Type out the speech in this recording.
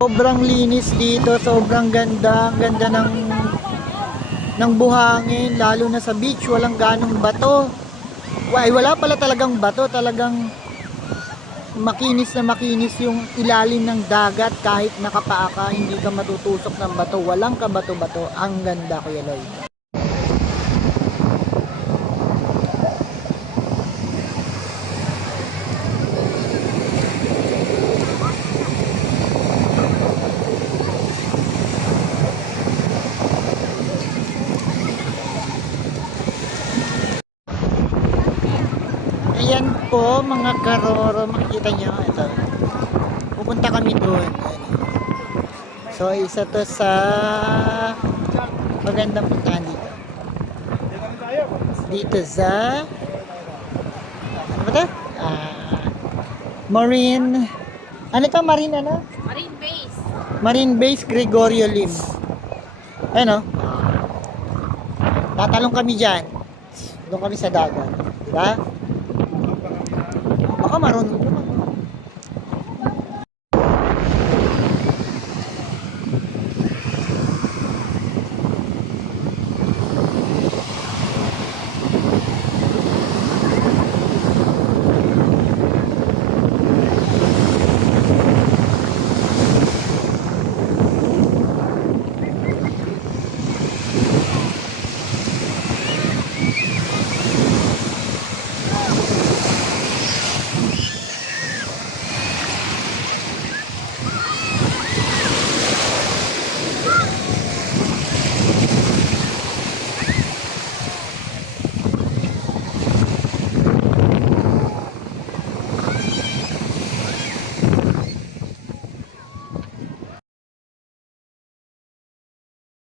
Sobrang linis dito, sobrang ganda, ang ganda ng buhangin, lalo na sa beach, walang ganong bato. Ay, wala pala talagang bato, talagang makinis na makinis yung ilalim ng dagat. Kahit nakapaa ka, hindi ka matutusok ng bato, walang kabato-bato. Ang ganda, Kuya Loy. Ayan po mga karoro, makikita nyo ito, pupunta kami doon. So isa to sa magandang puntahan dito sa ano ba to? Marine, ano to? Marine ano? Marine base. Marine Base Gregorio Lim. Ano? Tatalong kami dyan, doon kami sa dagat, diba?